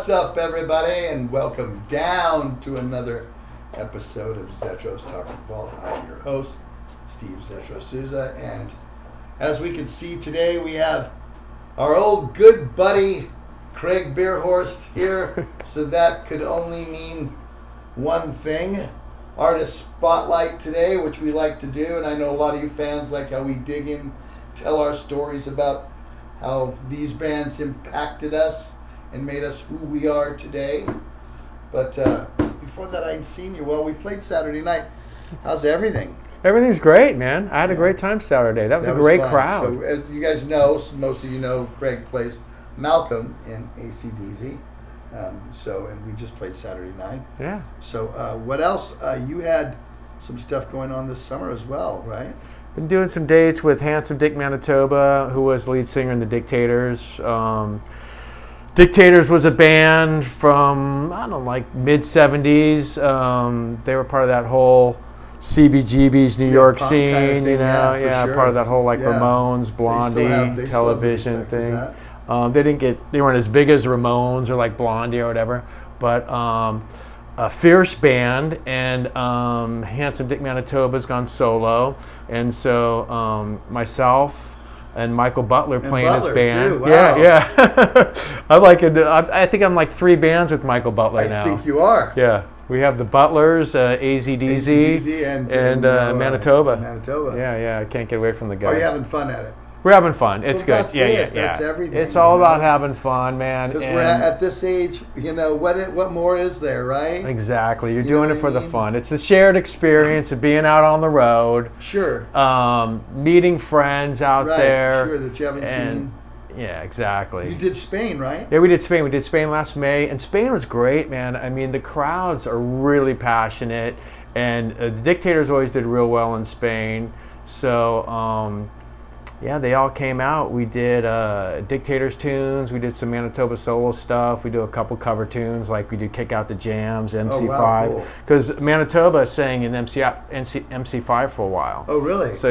What's up, everybody, and welcome down to another episode of Zetro's Talking Vault. I'm your host, Steve Zetro Souza, and as we can see today, we have our old good buddy, Craig Behrhorst here, so that could only mean one thing. Artist Spotlight today, which we like to do, and I know a lot of you fans like how we dig in, tell our stories about how these bands impacted us and made us who we are today. But before that, I'd seen you. Well, we played Saturday night. How's everything? Everything's great, man. I had a great time Saturday. That was a great crowd. So as you guys know, most of you know, Craig plays Malcolm in AC/DC. And we just played Saturday night. Yeah. So what else? You had some stuff going on this summer as well, right? Been doing some dates with Handsome Dick Manitoba, who was lead singer in the Dictators. Dictators was a band from, I don't know, like mid-70s. They were part of that whole CBGB's New York scene, kind of thing, sure. Part of that whole Ramones, Blondie, television thing. They weren't as big as Ramones or like Blondie or whatever, but a fierce band, and Handsome Dick Manitoba's gone solo, and so myself and Michael Butler playing his band. Too. Wow. Yeah. I like it. I think I'm like 3 bands with Michael Butler now. I think you are. Yeah. We have the Butlers, AZDZ, and Manitoba. Manitoba. Yeah. I can't get away from the guy. Are you having fun at it? We're having fun. It's good. That's everything. It's all about having fun, man. Because we're at this age, what more is there, right? Exactly. You're doing it for the fun. It's the shared experience of being out on the road. Sure. Meeting friends out there. Sure, that you haven't seen. Yeah, exactly. You did Spain, right? Yeah, we did Spain. We did Spain last May, and Spain was great, man. I mean, the crowds are really passionate, and the Dictators always did real well in Spain. So, they all came out. We did Dictators tunes. We did some Manitoba solo stuff. We do a couple cover tunes, like we do Kick Out the Jams, MC5. Because Manitoba sang in MC5 for a while. Oh, really? So,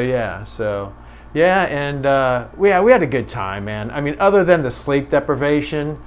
we had a good time, man. I mean, other than the sleep deprivation.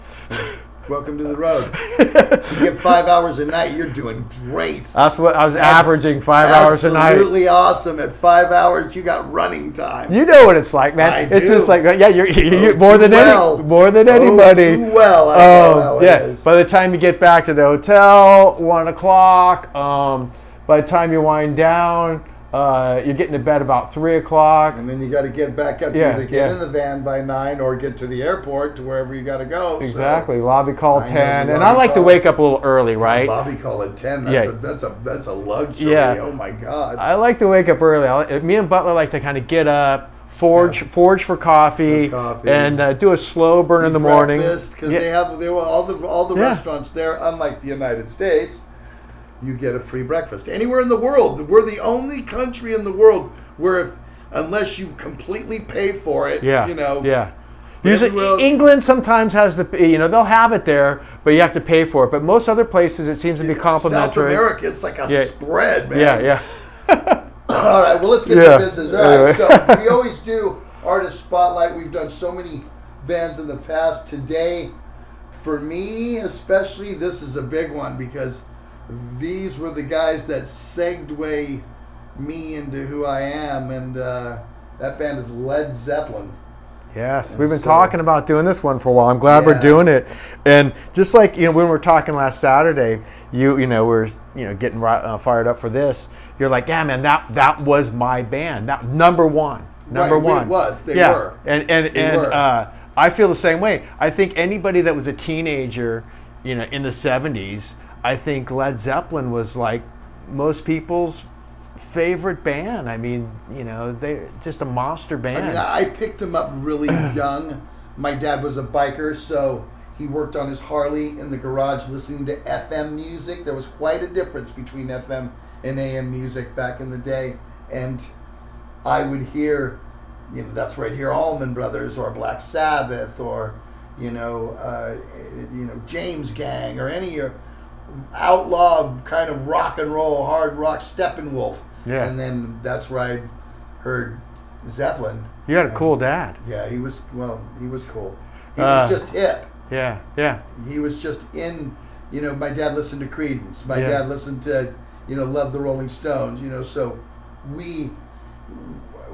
Welcome to the road. You get 5 hours a night, you're doing great. That's what I was averaging, 5 hours a night. Absolutely awesome. At 5 hours, you got running time. You know what it's like, man. It's just like, you're more than anybody. Too well. I know how it is. By the time you get back to the hotel, 1 o'clock. By the time you wind down, you're getting to bed about 3 o'clock. And then you got to get back up to either get in the van by 9 or get to the airport to wherever you got to go. Exactly. Lobby call 10. And I like to wake up a little early, right? Lobby call at 10. That's a luxury. Yeah. Oh, my God. I like to wake up early. Me and Butler like to kind of get up, forge for coffee. And do a slow burn in the morning. Because they have all the restaurants there, unlike the United States. You get a free breakfast. Anywhere in the world. We're the only country in the world where unless you completely pay for it, Usually England sometimes has they'll have it there, but you have to pay for it. But most other places it seems to be complimentary. South America, it's like a spread, man. Yeah. All right, well, let's get to business. All right, so we always do Artist Spotlight. We've done so many bands in the past. Today, for me especially, this is a big one because these were the guys that segued me into who I am, and that band is Led Zeppelin. Yes, we've been talking about doing this one for a while. I'm glad we're doing it. And just like when we were talking last Saturday, we're getting fired up for this. You're like, yeah, man, that was my band. That was number one. Number one. It was. They were. And I feel the same way. I think anybody that was a teenager, in the 70s. I think Led Zeppelin was like most people's favorite band. I mean, they're just a monster band. I mean, I picked them up really young. My dad was a biker, so he worked on his Harley in the garage listening to FM music. There was quite a difference between FM and AM music back in the day. And I would hear, that's right here, Allman Brothers or Black Sabbath or, James Gang or any outlaw kind of rock and roll, hard rock, Steppenwolf. Yeah. And then that's where I heard Zeppelin. You had a cool dad. Yeah, he was cool. He was just hip. Yeah. He was just in, my dad listened to Creedence. My dad listened to, Love the Rolling Stones, so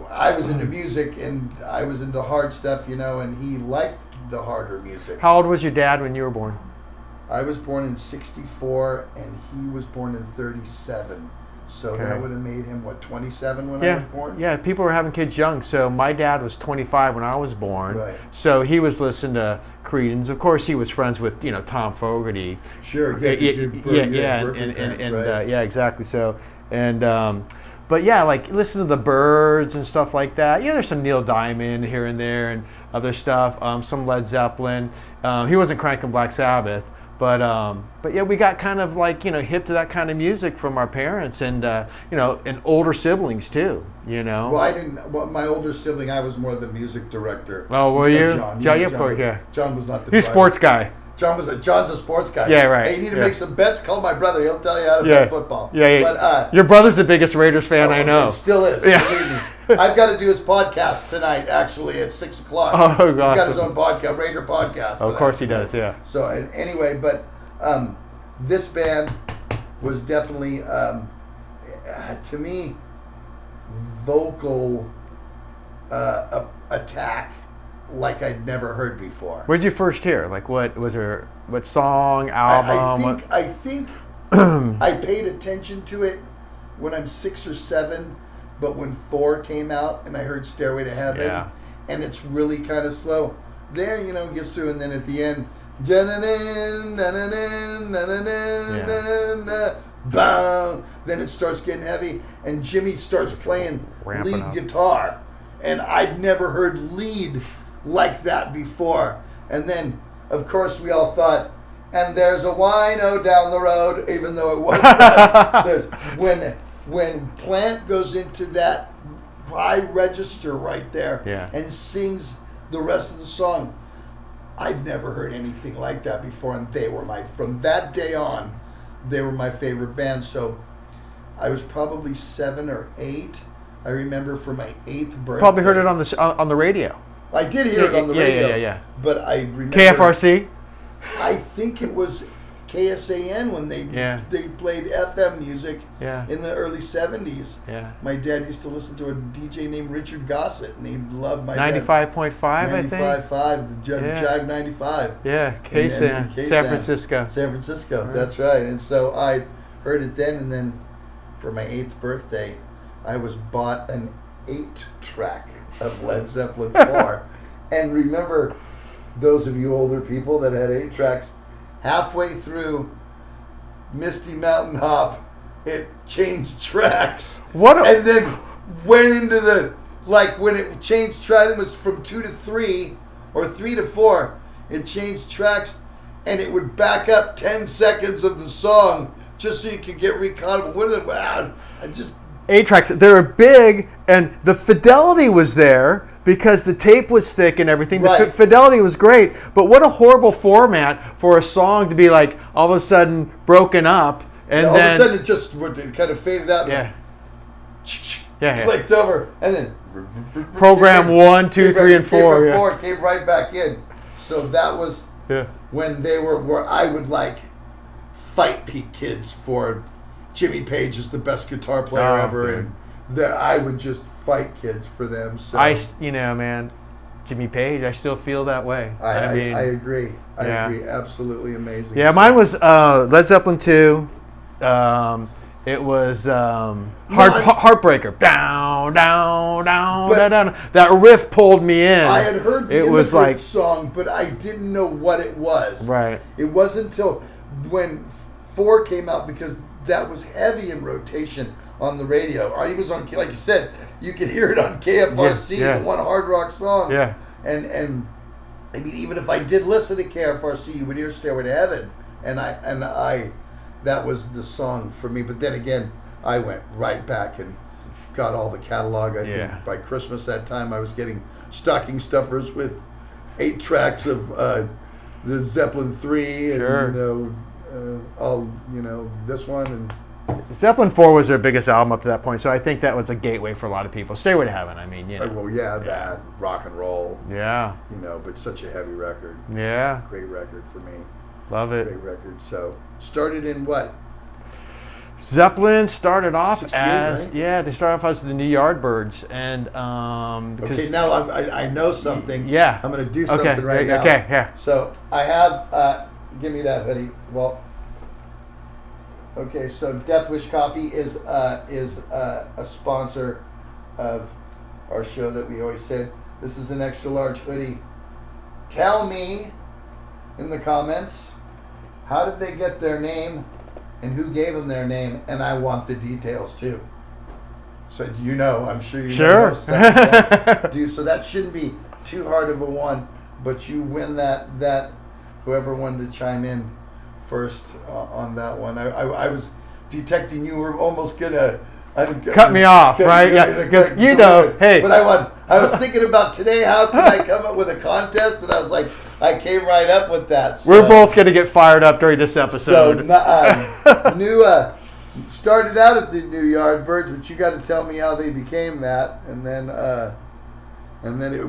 I was into music and I was into hard stuff, and he liked the harder music. How old was your dad when you were born? I was born in 1964 and he was born in 1937. So that would have made him, 27 when I was born? Yeah, people were having kids young. So my dad was 25 when I was born. Right. So he was listening to Creedence. Of course, he was friends with, Tom Fogerty. Sure. Yeah, exactly. So, but yeah, like listen to the Byrds and stuff like that. There's some Neil Diamond here and there and other stuff. Some Led Zeppelin. He wasn't cranking Black Sabbath. But yeah, we got kind of like, hip to that kind of music from our parents and, and older siblings too, Well, I didn't, my older sibling, I was more the music director. Oh, were you? John, of course, yeah. John was not the He's a sports guy. John's a sports guy. Yeah, right. Hey, you need to make some bets? Call my brother. He'll tell you how to bet football. Yeah. But, your brother's the biggest Raiders fan I know. He still is. Yeah. Believe me. I've got to do his podcast tonight, actually, at 6 o'clock. Oh, gosh. He's got his own podcast, Raider podcast. Oh, of course he does, yeah. So, anyway, but this band was definitely, to me, vocal attack like I'd never heard before. Where'd you first hear? Like, what was there? What song, album? I think I paid attention to it when I'm 6 or 7, but when 4 came out and I heard Stairway to Heaven, and it's really kind of slow. There, it gets through, and then at the end, then it starts getting heavy, and Jimmy starts playing lead guitar, and I'd never heard lead like that before. And then, of course, we all thought, and there's a wino down the road, even though it wasn't. When Plant goes into that high register right there and sings the rest of the song, I'd never heard anything like that before, and from that day on, they were my favorite band. So I was probably 7 or 8. I remember for my 8th birthday. Probably heard it on the radio. I did hear it on the radio. Yeah. But I remember KFRC. I think it was KSAN when they played FM music in the early 70s. Yeah. My dad used to listen to a DJ named Richard Gossett, and he loved my 95.5, I think. 95.5, the Jag 95. Yeah, KSAN, San Francisco. San Francisco, that's right. And so I heard it then, and then for my 8th birthday, I was bought an 8-track of Led Zeppelin 4. And remember, those of you older people that had 8 tracks, halfway through Misty Mountain Hop, it changed tracks. And then went into when it changed tracks, it was from 2 to 3 or 3 to 4. It changed tracks, and it would back up 10 seconds of the song just so you could get recountable. Wow, 8 tracks. They were big, and the fidelity was there because the tape was thick and everything. Right. The fidelity was great, but what a horrible format for a song to be like all of a sudden broken up, and all then of a sudden it kind of faded out. And clicked over, and then program 1, 2, 3, and 4. 4 came right back in. So that was when they were where I would fight kids for. Jimmy Page is the best guitar player ever, and I would just fight kids for them. So man, Jimmy Page, I still feel that way. I agree. I agree. Absolutely amazing. Yeah, mine was Led Zeppelin 2. It was Heartbreaker. Down, down, down, down, down. That riff pulled me in. I had heard the Immigrant song, but I didn't know what it was. Right. It wasn't until when 4 came out, because that was heavy in rotation on the radio. Or it was on, like you said, you could hear it on KFRC, the one hard rock song. Yeah. And I mean, even if I did listen to KFRC, you would hear Stairway to Heaven, and I that was the song for me. But then again, I went right back and got all the catalog. I think by Christmas that time, I was getting stocking stuffers with 8 tracks of the Zeppelin 3, and all this one, and Zeppelin 4 was their biggest album up to that point, so I think that was a gateway for a lot of people. Stairway to Heaven, I mean, Well, yeah, that rock and roll. Yeah. But such a heavy record. Yeah. Great record for me. Love it. Great record. So, started in what? Zeppelin started off as right? They started off as the New Yardbirds, and okay, now I know something. Yeah, I'm going to do something right now. Okay, yeah. So I have. Give me that hoodie. Well. Okay, so Death Wish Coffee is a sponsor of our show that we always said. This is an extra large hoodie. Tell me in the comments, how did they get their name and who gave them their name? And I want the details too. So I'm sure you know. Sure. So that shouldn't be too hard of a one, but you win that whoever wanted to chime in first on that one. I was detecting you were almost gonna cut me off, right? Yeah, because hey. But I was thinking about today. How can I come up with a contest? And I was like, I came right up with that. So, we're both gonna get fired up during this episode. So started out at the New Yardbirds, but you got to tell me how they became that, and then it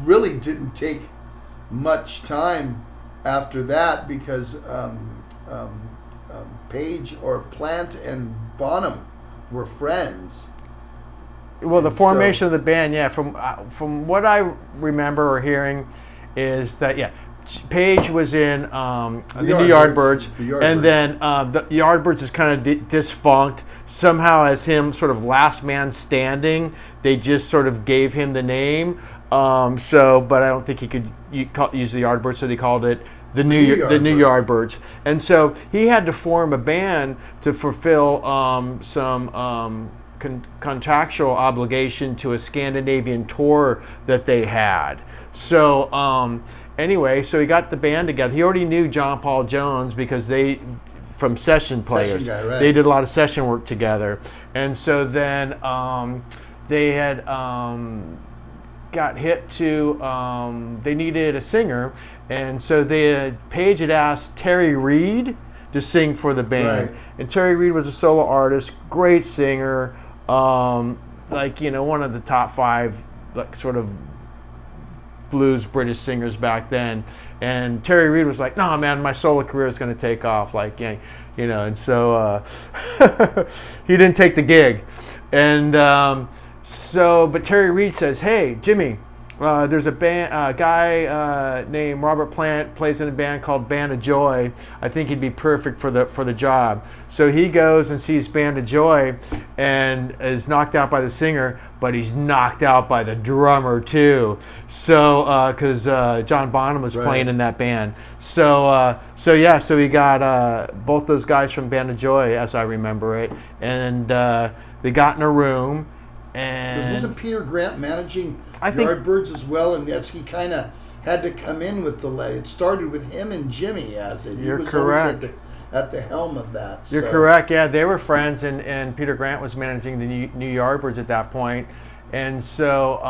really didn't take much time after that because Page or Plant and Bonham were friends. Well, the formation of the band, from what I remember or hearing, is that Page was in the New Yardbirds, and then the Yardbirds is kind of defunct. Somehow, as him sort of last man standing, they just sort of gave him the name. But I don't think he could use the Yardbirds, so they called it the New Yardbirds. And so he had to form a band to fulfill some contractual obligation to a Scandinavian tour that they had. So anyway, so he got the band together. He already knew John Paul Jones because from session players. Session guy, right. They did a lot of session work together. And so then they had got hit to, they needed a singer. And so Page had asked Terry Reid to sing for the band. Right. And Terry Reid was a solo artist, great singer, one of the top 5 sort of blues British singers back then. And Terry Reid was like, "No, man, my solo career is going to take off." And so he didn't take the gig. And but Terry Reid says, "Hey, Jimmy, there's a guy named Robert Plant plays in a band called Band of Joy. I think he'd be perfect for the job." So he goes and sees Band of Joy and is knocked out by the singer, but he's knocked out by the drummer too. So because John Bonham was playing in that band. So he got both those guys from Band of Joy, as I remember it, and they got in a room. And wasn't Peter Grant managing Yardbirds as well? And yes, he kind of had to come in with the lead. It started with him and Jimmy as it. You're he was correct. Always at the helm of that. You're correct. Yeah, they were friends, and Peter Grant was managing the New Yardbirds at that point. And so,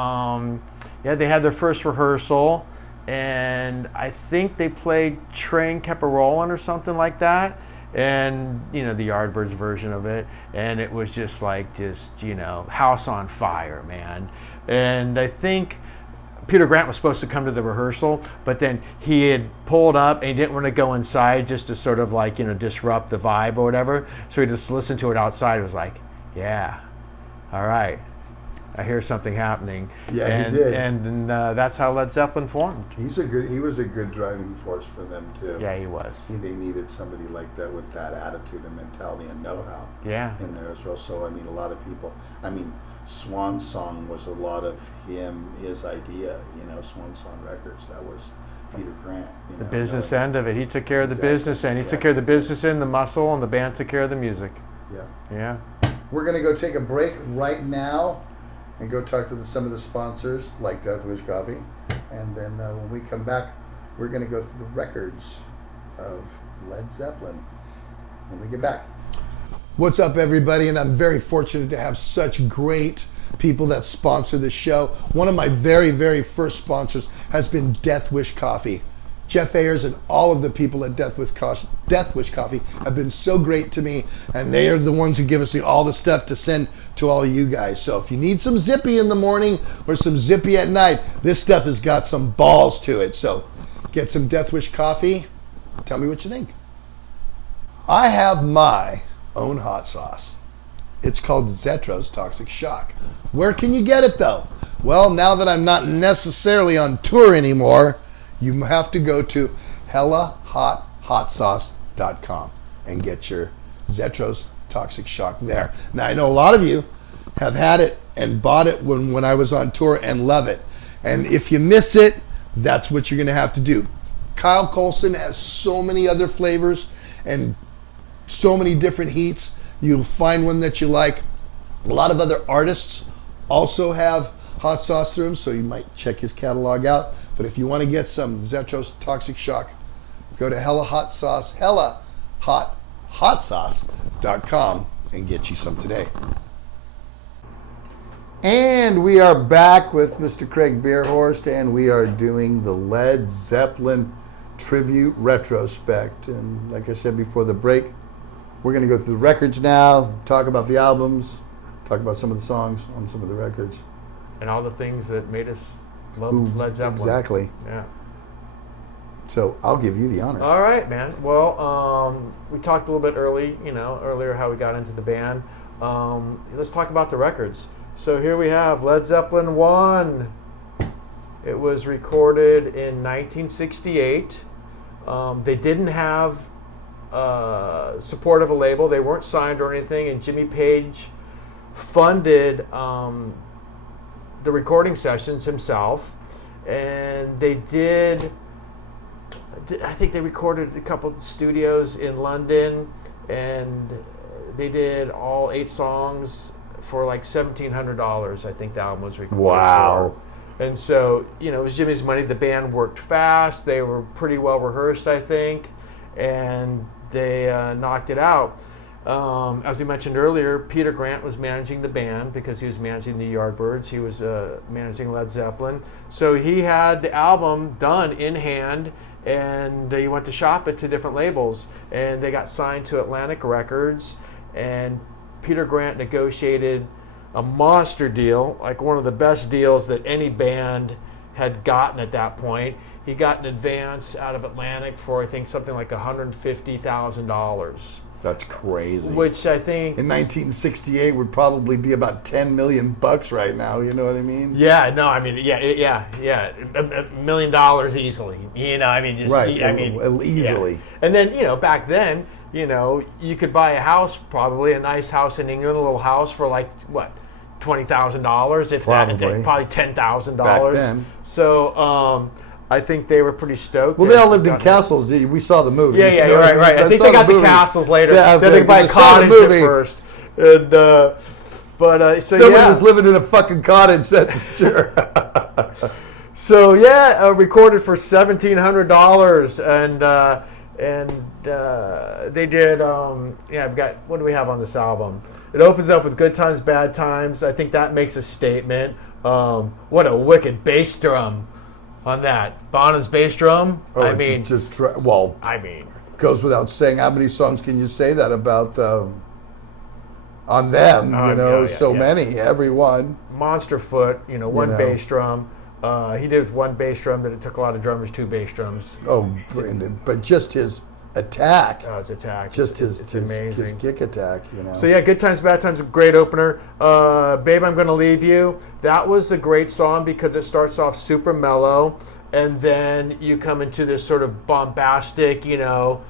they had their first rehearsal, and I think they played Train Kept a Rollin' or something like that. And the Yardbirds version of it, and it was just house on fire, man. And I think Peter Grant was supposed to come to the rehearsal, but then he had pulled up and he didn't want to go inside just to sort of disrupt the vibe or whatever. So he just listened to it outside. It was like, yeah, all right, I hear something happening. Yeah, he did. And that's how Led Zeppelin formed. He was a good driving force for them too. Yeah, he was. They needed somebody like that with that attitude and mentality and know-how. Yeah. In there as well. So a lot of people. Swan Song was a lot of his idea. Swan Song Records. That was Peter Grant. The business end of it. He took care of the business end. He took care of the business end, the muscle, and the band took care of the music. Yeah. Yeah. We're gonna go take a break right now and go talk to some of the sponsors like Death Wish Coffee. And then when we come back, we're going to go through the records of Led Zeppelin when we get back. What's up, everybody? And I'm very fortunate to have such great people that sponsor the show. One of my very, very first sponsors has been Death Wish Coffee. Jeff Ayers and all of the people at Death Wish Coffee have been so great to me, and they are the ones who give us all the stuff to send to all of you guys. So if you need some zippy in the morning or some zippy at night, this stuff has got some balls to it. So get some Death Wish Coffee. Tell me what you think. I have my own hot sauce. It's called Zetro's Toxic Shock. Where can you get it though? Well, now that I'm not necessarily on tour anymore, you have to go to hellahotsauce.com and get your Zetro's Toxic Shock there. Now, I know a lot of you have had it and bought it when I was on tour and love it. And if you miss it, that's what you're going to have to do. Kyle Colson has so many other flavors and so many different heats. You'll find one that you like. A lot of other artists also have hot sauce through them, so you might check his catalog out. But if you want to get some Zetro's Toxic Shock, go to hellahotsauce.com and get you some today. And we are back with Mr. Craig Behrhorst, and we are doing the Led Zeppelin Tribute Retrospect. And like I said before the break, we're going to go through the records now, talk about the albums, talk about some of the songs on some of the records. And all the things that made us love Led Zeppelin. Exactly. Yeah. So I'll give you the honors. All right, man. Well, we talked a little bit earlier how we got into the band. Let's talk about the records. So here we have Led Zeppelin 1. It was recorded in 1968. They didn't have support of a label. They weren't signed or anything, and Jimmy Page funded the recording sessions himself, and they did. I think they recorded a couple of studios in London, and they did all 8 songs for like $1,700. I think the album was recorded. Wow. For. And so, it was Jimmy's money. The band worked fast. They were pretty well rehearsed, I think, and they knocked it out. As we mentioned earlier, Peter Grant was managing the band because he was managing the Yardbirds. He was managing Led Zeppelin. So he had the album done in hand, and he went to shop it to different labels. And they got signed to Atlantic Records, and Peter Grant negotiated a monster deal, like one of the best deals that any band had gotten at that point. He got an advance out of Atlantic for, I think, something like $150,000. That's crazy. Which I think in 1968 would probably be about $10 million right now. You know what I mean? Yeah. No. I mean, yeah. $1 million easily. Just right. Yeah. Easily. And then back then, you could buy a house, probably a nice house in England, a little house for like what, $20,000, if probably. that, probably $10,000 back then. So. I think they were pretty stoked. Well, they all lived in castles. We saw the movie. Yeah, right. I think they got the castles later. Yeah, then they buy a cottage at first. And, Nobody was living in a fucking cottage, that's for sure. So, recorded for $1,700. And they did, I've got, what do we have on this album? It opens up with Good Times, Bad Times. I think that makes a statement. What a wicked bass drum. On that, Bonham's bass drum. Goes without saying. How many songs can you say that about on them? Many, every one. Monster Foot, one bass drum. He did with one bass drum, but it took a lot of drummers, 2 bass drums. Oh, Brandon! But just his attack. Oh, his attack. Just it's amazing. His kick attack. So Good Times, Bad Times, a great opener. Babe, I'm Gonna Leave You. That was a great song because it starts off super mellow, and then you come into this sort of bombastic, it's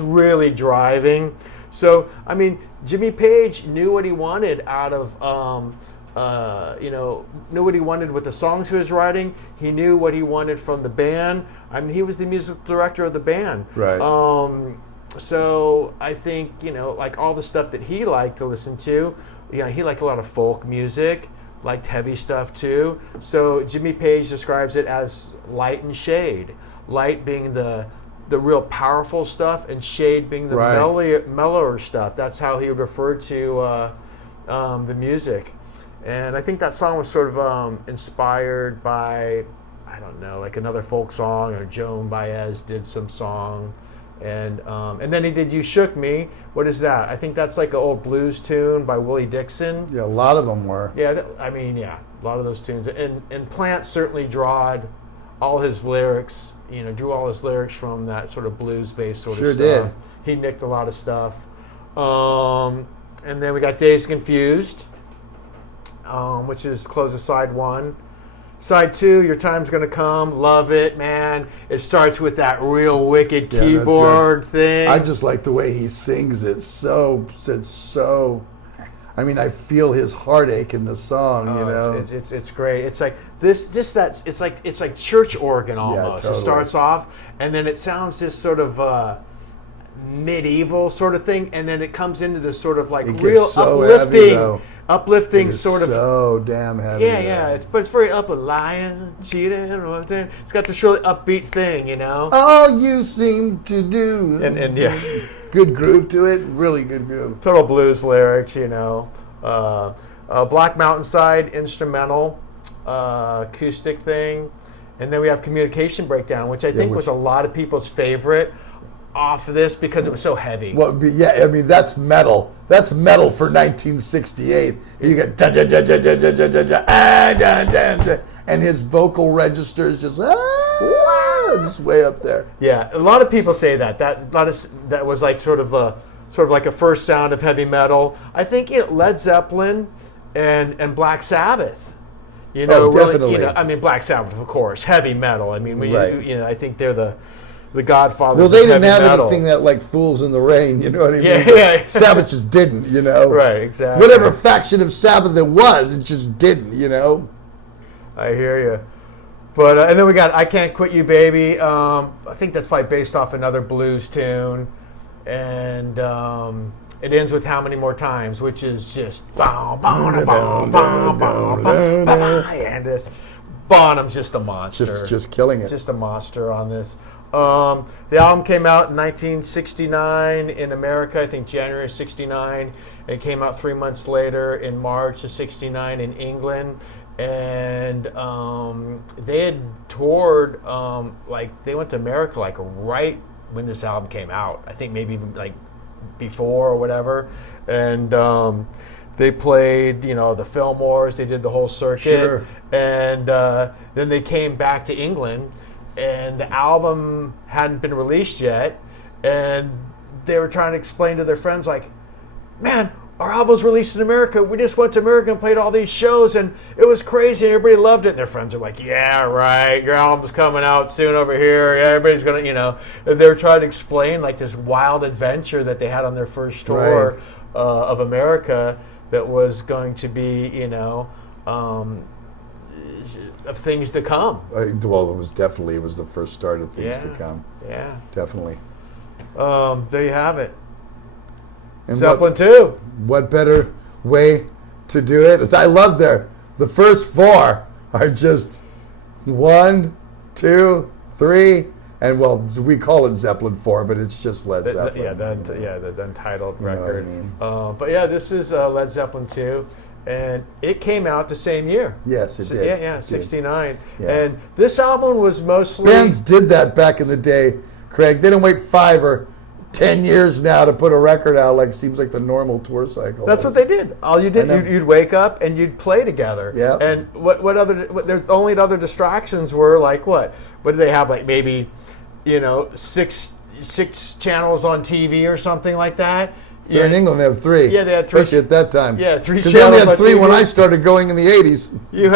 really driving. So Jimmy Page knew what he wanted out of. Knew what he wanted with the songs he was writing. He knew what he wanted from the band. He was the music director of the band. Right. So I think, like all the stuff that he liked to listen to, he liked a lot of folk music, liked heavy stuff too. So Jimmy Page describes it as light and shade. Light being the real powerful stuff, and shade being the mellower stuff. That's how he referred to the music. And I think that song was sort of inspired by, I I don't know, like another folk song, or Joan Baez did some song. And then he did "You Shook Me." What is that? I think that's like an old blues tune by Willie Dixon. Yeah, a lot of them were. Yeah, a lot of those tunes. And Plant certainly drew all his lyrics from that sort of blues-based sort of stuff. Did. He nicked a lot of stuff. And then we got "Dazed Confused," which is close of side 1. Side 2, "Your Time's Gonna Come." Love it, man. It starts with that real wicked keyboard thing. I just like the way he sings it. I mean, I feel his heartache in the song. It's great. It's like it's like church organ almost. Yeah, totally. It starts off, and then it sounds just sort of medieval sort of thing, and then it comes into this sort of like real uplifting sort of. So damn heavy. Yeah. But it's very lying, cheating, or thing. It's got this really upbeat thing, All you seem to do. And yeah. Good groove to it. Really good groove. Total blues lyrics, Black Mountainside instrumental, acoustic thing, and then we have "Communication Breakdown," which I think was a lot of people's favorite off of this because it was so heavy. Well, yeah, I mean that's metal. That's metal for 1968. You got and his vocal register is just way up there. Yeah, a lot of people say that was like sort of like a first sound of heavy metal. I think Led Zeppelin and Black Sabbath. Definitely. Really, I mean, Black Sabbath, of course, heavy metal. I mean, right. I think they're the godfathers. Well, they of didn't heavy have metal. anything that like "Fools in the Rain," you know what I mean? Yeah. Sabbath just didn't, Right, exactly. Whatever faction of Sabbath it was, it just didn't, I hear you. But and then we got "I Can't Quit You, Baby." I think that's probably based off another blues tune, and it ends with "How Many More Times," which is just and this Bonham's just a monster. Just killing it. Just a monster on this. The album came out in 1969 in America, I think January 69. It came out 3 months later in March of 69 in England. And they had toured, they went to America right when this album came out. I think maybe even before or whatever. And they played, the Fillmores. They did the whole circuit. Sure. And then they came back to England, and the album hadn't been released yet. And they were trying to explain to their friends, man, our album's released in America. We just went to America and played all these shows, and it was crazy, and everybody loved it. And their friends are like, yeah, right, your album's coming out soon over here. Yeah, everybody's going to, And they were trying to explain, this wild adventure that they had on their first tour Right. Of America that was going to be, of things to come. Well, it was the first start of things to come. Yeah. Definitely. There you have it. And Zeppelin 2. What better way to do it? As I love the first 4 are just 1, 2, 3, and we call it Zeppelin 4, but it's just Led Zeppelin. The untitled record. You know what I mean? But yeah, this is Led Zeppelin 2, and it came out the same year. Yes, it did. Yeah, 69. Yeah. And this album was mostly... Bands did that back in the day, Craig. They didn't wait 5 or 10 years now to put a record out. Seems like the normal tour cycle. That's what they did. All you did, you'd wake up and you'd play together. Yeah. And there's only other distractions were what? What did they have? Maybe, 6 channels on TV or something like that. Here in England, they have 3. Yeah, they had 3. Especially at that time. Yeah, 3 channels. Because they only had 3 on TV. when I started going in the 80s. You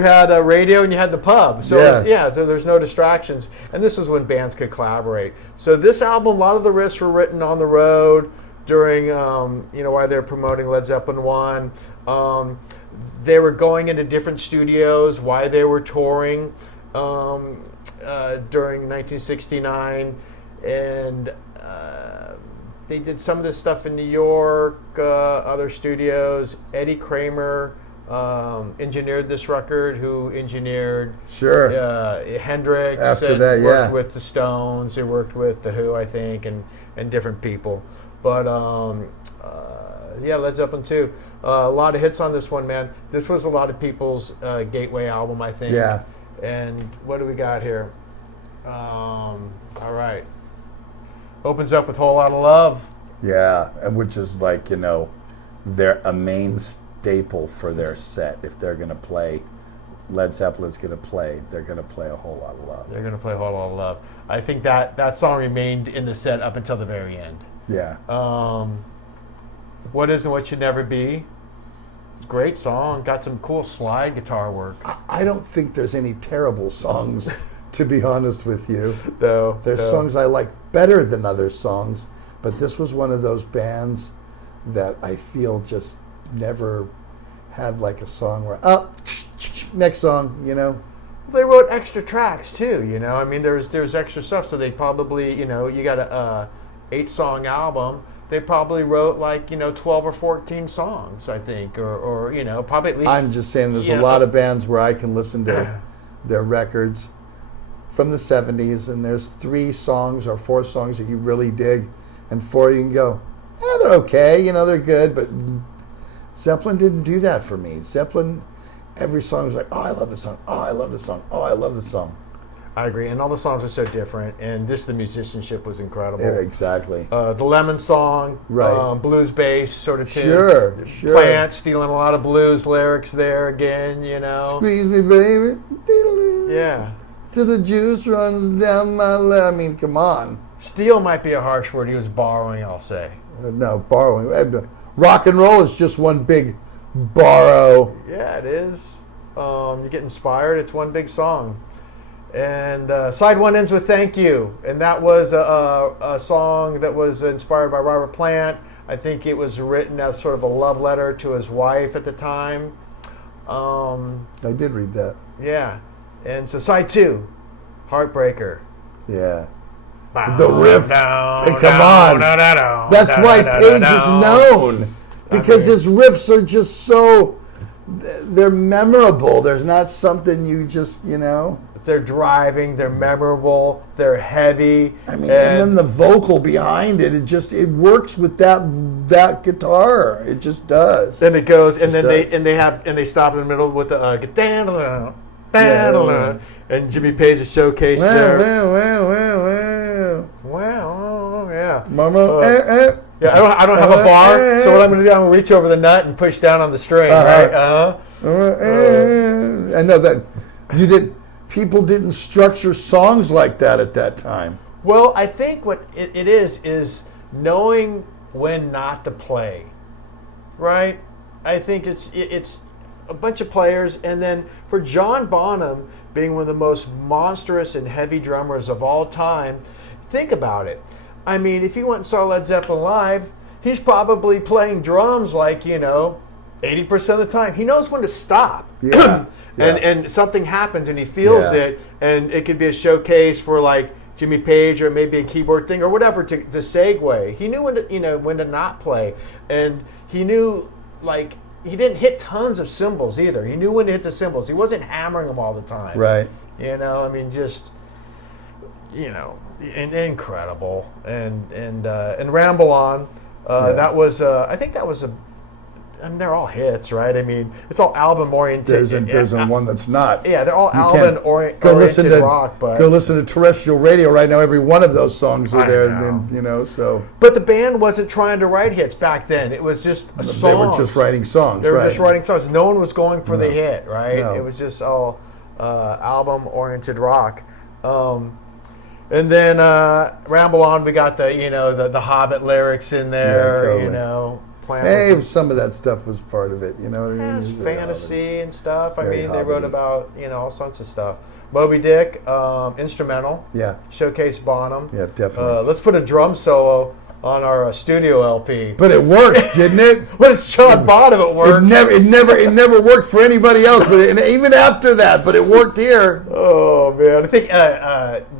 had a radio and you had the pub. So so there's no distractions. And this is when bands could collaborate. So this album, a lot of the riffs were written on the road during, while they were promoting Led Zeppelin 1. They were going into different studios while they were touring during 1969. And... they did some of this stuff in New York, other studios. Eddie Kramer engineered this record, who engineered Hendrix. After that, worked with the Stones. He worked with The Who, I think, and different people. But Led Zeppelin 2. A lot of hits on this one, man. This was a lot of people's gateway album, I think. Yeah. And what do we got here? All right. Opens up with Whole Lotta Love. Yeah, and which is like, they're a main staple for their set. If they're going to play, Led Zeppelin's going to play, they're going to play A Whole Lotta Love. They're going to play A Whole Lotta Love. I think that song remained in the set up until the very end. Yeah. What Is and What Should Never Be. Great song. Got some cool slide guitar work. I don't think there's any terrible songs, to be honest with you. No. There's songs I like better than other songs, but this was one of those bands that I feel just never had like a song where, next song, They wrote extra tracks too, I mean, there's extra stuff, so they probably, you got a 8-song album. They probably wrote 12 or 14 songs, I think, or probably at least. I'm just saying there's a lot of bands where I can listen to their records from the 70s, and there's 3 songs or 4 songs that you really dig, and 4 you can go, they're okay, they're good, but Zeppelin didn't do that for me. Zeppelin, every song was like, I love this song, I love this song, I love this song. I agree, and all the songs are so different, and just the musicianship was incredible. Yeah, exactly. The Lemon song, right. Blues bass sort of tune. Sure. Plant stealing a lot of blues lyrics there again, Squeeze me, baby. Yeah. Till the juice runs down my leg. I mean, come on. Steal might be a harsh word. He was borrowing, I'll say. No, borrowing. Rock and roll is just one big borrow. Yeah, it is. You get inspired. It's one big song. And side 1 ends with Thank You. And that was a song that was inspired by Robert Plant. I think it was written as sort of a love letter to his wife at the time. I did read that. Yeah. And so side 2, Heartbreaker. Yeah. The riff. Come on. That's why Page is known. Because his riffs are just so... They're memorable. There's not something you just, They're driving, they're memorable, they're heavy. I mean, and then the vocal behind it, it works with that guitar. It just does. Then it goes, and then they stop in the middle with the and Jimmy Page is showcased there. Wow, yeah. Mama, yeah, I don't have a bar, so what I'm going to do, I'm going to reach over the nut and push down on the string, right? I know that people didn't structure songs like that at that time. Well, I think what it is knowing when not to play, right? I think it's a bunch of players, and then for John Bonham being one of the most monstrous and heavy drummers of all time, think about it. I mean, if you went and saw Led Zeppelin live, he's probably playing drums 80% of the time. He knows when to stop. Yeah. And something happens and he feels it, and it could be a showcase for Jimmy Page, or maybe a keyboard thing or whatever to segue. He knew when to when to not play, and he knew he didn't hit tons of cymbals either. He knew when to hit the cymbals. He wasn't hammering them all the time. Right. I mean, just incredible. And Ramble On. That was I think that was they're all hits, right? I mean, it's all album oriented. There's one that's not. Yeah, they're all album oriented rock. But go listen to terrestrial radio right now. Every one of those songs are there. Then, so. But the band wasn't trying to write hits back then. It was just songs. They were just writing songs. They were just writing songs. No one was going for the hit, right? No. It was just all album oriented rock. And then Ramble On, we got the Hobbit lyrics in there. Yeah, totally. Hey, some of that stuff was part of it, what I mean? It was fantasy and stuff. I mean, they Hobbity. wrote about, all sorts of stuff. Moby Dick, instrumental. Yeah. Showcase Bonham. Yeah, definitely. Let's put a drum solo on our studio LP. But it worked, didn't it? But it's John Bonham, it worked. It never worked for anybody else, and even after that, but it worked here. Oh, man. I think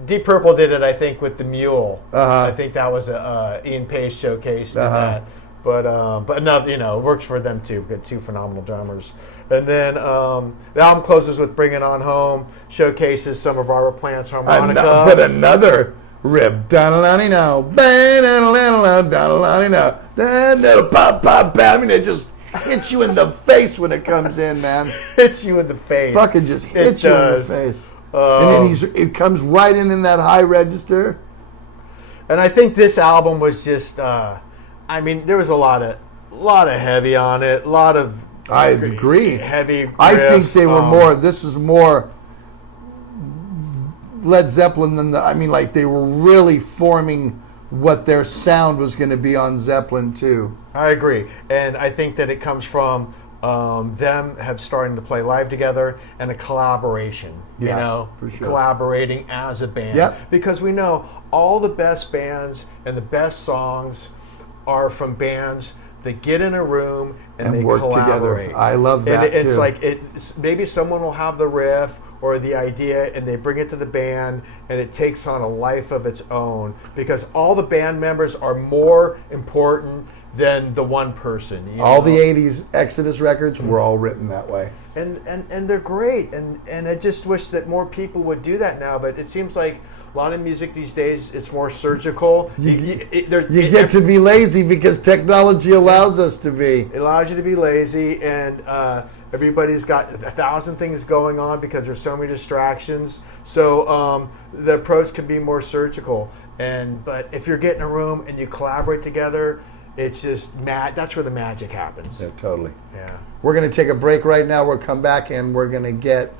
Deep Purple did it, I think, with The Mule. Uh-huh. I think that was a Ian Pace showcase. That. But another, it works for them too. We've got 2 phenomenal drummers. And then the album closes with Bring It On Home, showcases some of Robert Plant's harmonica. But another riff. Da-da-la-dee-now. Ba-da-la-la-la, da-da-la-dee-now. Da-da-la-pop-pop-pop. I mean, it just... hits you in the face when it comes in, man. Hits you in the face. Fucking just hits you in the face. And then it comes right in that high register. And I think this album was just, there was a lot of heavy on it, a lot of. I agree. Heavy riffs. I think they were more. This is more Led Zeppelin than they were really forming what their sound was going to be on Zeppelin too. I agree, and I think that it comes from them have starting to play live together and a collaboration. Yeah, for sure. Collaborating as a band. Yep. Because we know all the best bands and the best songs are from bands that get in a room and they work collaborate. Together. I love that and it's too. like maybe someone will have the riff or the idea and they bring it to the band and it takes on a life of its own because all the band members are more important than the one person. All the 80s Exodus records were all written that way. And they're great. And I just wish that more people would do that now. But it seems like a lot of music these days, it's more surgical. You get to be lazy because technology allows us to be. It allows you to be lazy, and everybody's got 1,000 things going on because there's so many distractions. So the approach can be more surgical. But if you're getting a room and you collaborate together, it's just that's where the magic happens. Yeah, totally. Yeah. We're going to take a break right now. We'll come back and we're going to get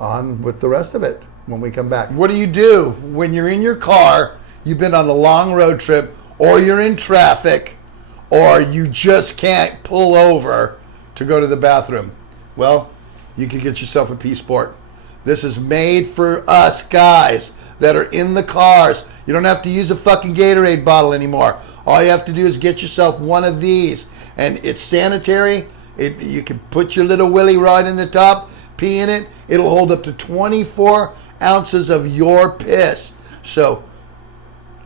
on with the rest of it when we come back. What do you do when you're in your car, you've been on a long road trip, or you're in traffic, or you just can't pull over to go to the bathroom? Well, you can get yourself a P-Sport. This is made for us guys that are in the cars. You don't have to use a fucking Gatorade bottle anymore. All you have to do is get yourself one of these. And it's sanitary. You can put your little willy right in the top, pee in it. It'll hold up to 24 ounces of your piss. So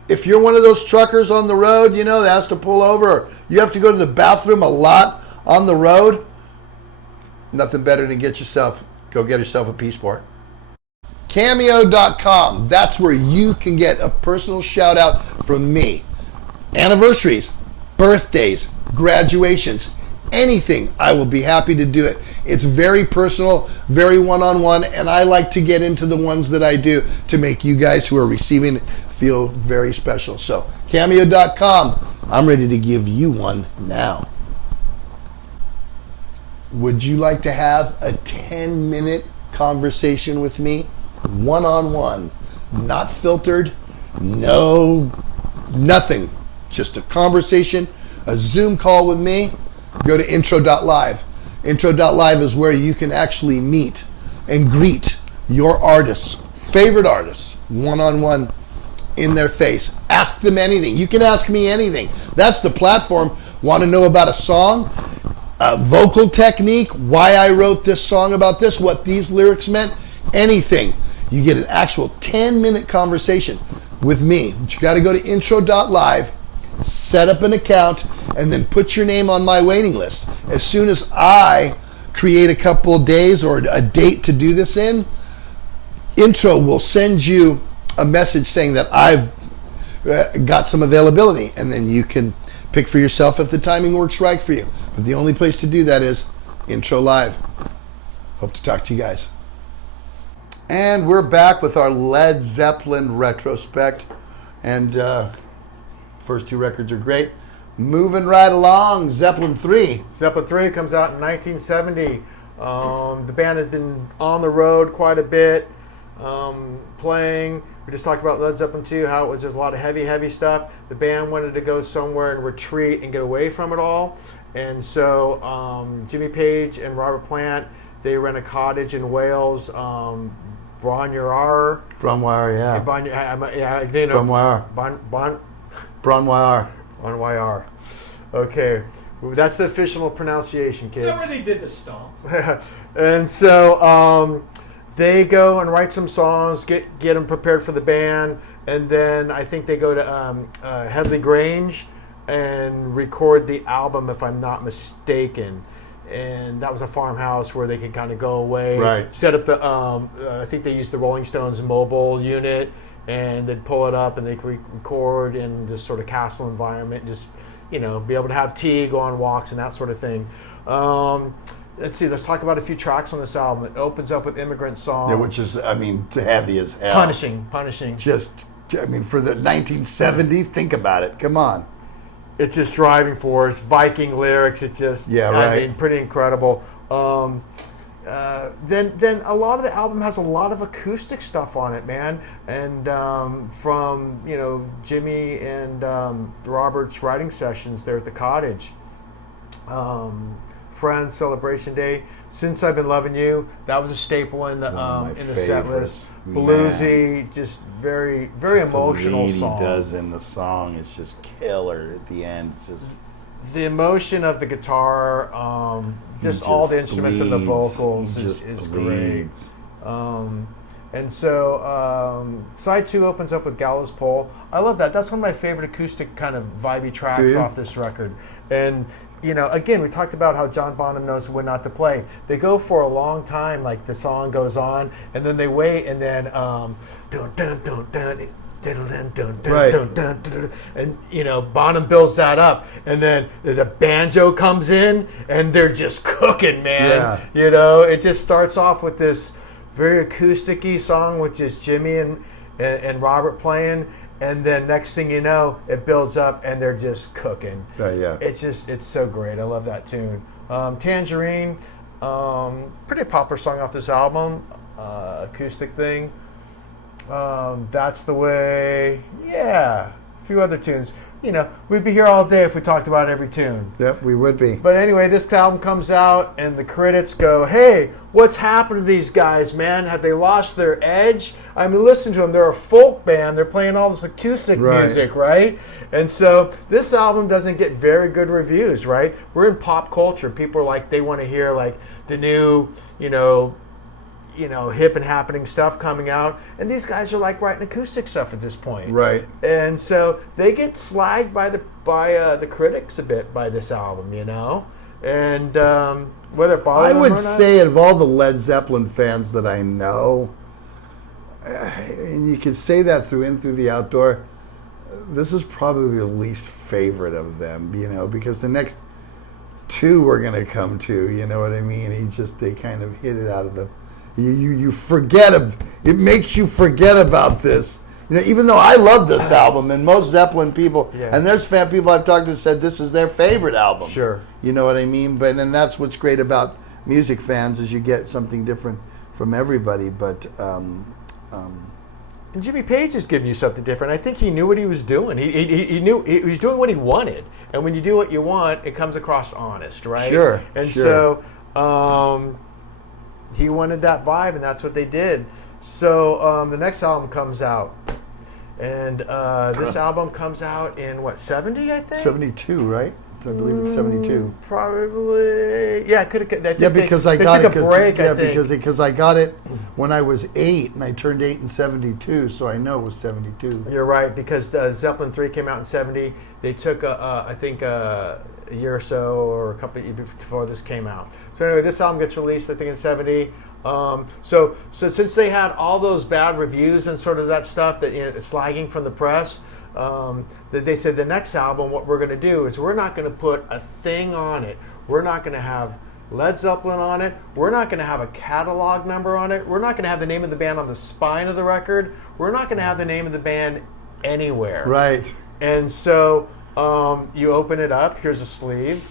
if you're one of those truckers on the road, that has to pull over, or you have to go to the bathroom a lot on the road, nothing better than go get yourself a P-Sport. Cameo.com. That's where you can get a personal shout out from me. Anniversaries, birthdays, graduations, anything, I will be happy to do it. It's very personal, very one-on-one, and I like to get into the ones that I do to make you guys who are receiving it feel very special. So, Cameo.com, I'm ready to give you one now. Would you like to have a 10-minute conversation with me? One-on-one, not filtered, no, nothing. Just a conversation, a Zoom call with me. Go to intro.live. Intro.live is where you can actually meet and greet your artists, favorite artists, one-on-one in their face. Ask them anything. You can ask me anything. That's the platform. Want to know about a song, vocal technique, why I wrote this song about this, what these lyrics meant, anything. You get an actual 10-minute conversation with me. But you got to go to intro.live, set up an account, and then put your name on my waiting list. As soon as I create a couple of days or a date to do this in, Intro will send you a message saying that I've got some availability, and then you can pick for yourself if the timing works right for you. But the only place to do that is Intro Live. Hope to talk to you guys. And we're back with our Led Zeppelin retrospect. And first two records are great. Moving right along, Zeppelin 3. Zeppelin 3 comes out in 1970. The band has been on the road quite a bit, playing. We just talked about Led Zeppelin 2, how it was just a lot of heavy stuff. The band wanted to go somewhere and retreat and get away from it all. And so Jimmy Page and Robert Plant, they rent a cottage in Wales, Bronwar. Bronwar, yeah. Bronwar. Bronwar. Okay. That's the official pronunciation, kids. Is that where they did the stomp? And so they go and write some songs, get them prepared for the band, and then I think they go to Headley Grange and record the album, if I'm not mistaken. And that was a farmhouse where they could kind of go away, right. Set up the. I think they used the Rolling Stones mobile unit, and they'd pull it up and they could record in this sort of castle environment, just, be able to have tea, go on walks and that sort of thing. Let's see, let's talk about a few tracks on this album. It opens up with Immigrant Song. Yeah, which is, heavy as hell. Punishing. Just, for the 1970, think about it. Come on. It's just driving force, Viking lyrics. It's just, pretty incredible. Then a lot of the album has a lot of acoustic stuff on it, man. And from Jimmy and Robert's writing sessions there at the cottage. Friends, Celebration Day, Since I've Been Loving You. That was a staple in the set list. Bluesy, just very very emotional song. He does in the song is just killer at the end. It's just the emotion of the guitar, just all the instruments and the vocals is great. And so side 2 opens up with Gallows Pole. I love that. That's one of my favorite acoustic kind of vibey tracks off this record. And, again, we talked about how John Bonham knows when not to play. They go for a long time, like the song goes on, and then they wait, and then dun dun dun dun dun. And Bonham builds that up, and then the banjo comes in, and they're just cooking, man. Yeah. It just starts off with this very acoustic-y song with just Jimmy and Robert playing, and then next thing you know, it builds up, and they're just cooking. Yeah. It's so great. I love that tune. Tangerine, pretty popular song off this album, acoustic thing. That's the Way. Yeah, a few other tunes. We'd be here all day if we talked about every tune. Yep, we would be. But anyway, this album comes out, and the critics go, hey, what's happened to these guys, man? Have they lost their edge? I mean, listen to them. They're a folk band. They're playing all this acoustic music, right? And so this album doesn't get very good reviews, right? We're in pop culture. People are like, they want to hear, like, the new, hip and happening stuff coming out, and these guys are like writing acoustic stuff at this point, right? And so they get slagged by the critics a bit by this album, and whether it bothers them or not. I would say, of all the Led Zeppelin fans that I know, and you could say that through the Outdoor, this is probably the least favorite of them, because the next two we're going to come to, you know what I mean? They kind of hit it out of the. You forget it makes you forget about this. Even though I love this album, and most Zeppelin people, and there's fan people I've talked to said this is their favorite album. Sure. You know what I mean? And that's what's great about music fans is you get something different from everybody. But and Jimmy Page is giving you something different. I think he knew what he was doing. He knew he was doing what he wanted. And when you do what you want, it comes across honest, right? Sure. And so he wanted that vibe, and that's what they did. So the next album comes out, and this album comes out in 70, I think? 72, right? I believe it's 72. Probably, yeah. Because I got it. Took a break. Because I got it when I was 8, and I turned 8 in 72, so I know it was 72. You're right, because Zeppelin 3 came out in 70. They took I think a year or so, or a couple of years before this came out. So anyway, this album gets released, I think, in 70. So since they had all those bad reviews and sort of that stuff, that slagging from the press, that they said the next album, what we're going to do is we're not going to put a thing on it. We're not going to have Led Zeppelin on it. We're not going to have a catalog number on it. We're not going to have the name of the band on the spine of the record. We're not going to have the name of the band anywhere. Right. And so you open it up. Here's a sleeve.